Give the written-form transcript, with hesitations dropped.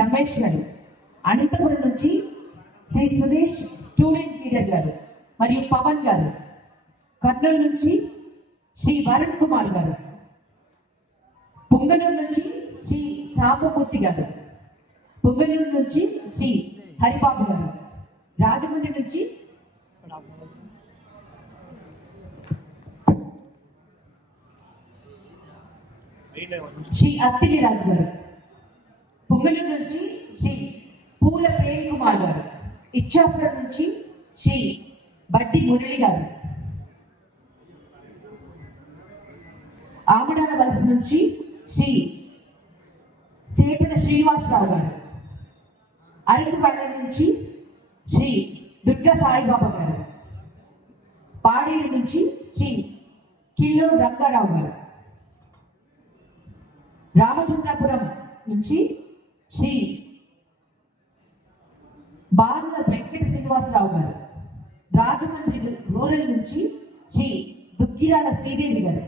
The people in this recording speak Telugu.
రమేష్ గారు. అనంతపురం నుంచి శ్రీ సురేష్ స్టూడెంట్ లీడర్ గారు మరియు పవన్ గారు. కర్నూలు నుంచి శ్రీ వరుణ్ కుమార్ గారు. పుంగనూరు నుంచి శ్రీ సాంబమూర్తి గారు. పుంగనూరు నుంచి శ్రీ హరిబాబు గారు. రాజమండ్రి నుంచి శ్రీ అత్తిలి రాజు గారు. పుంగనూరు నుంచి శ్రీ పూల ప్రేమ్ కుమార్ గారు. ఇచ్చాపురం నుంచి శ్రీ బట్టి మురళి గారు. ఆమడాల వలస నుంచి శ్రీ సేపట శ్రీనివాసరావు గారు. అరకుపల్లి నుంచి శ్రీ దుర్గా సాయిబాబా గారు. పాడేరు నుంచి శ్రీ కిల్లో రంగారావు గారు. రామచంద్రపురం నుంచి శ్రీ బాల వెంకట శ్రీనివాసరావు గారు. రాజమండ్రి రూరల్ నుంచి శ్రీ దుగ్గిరాల శ్రీదేవి గారు.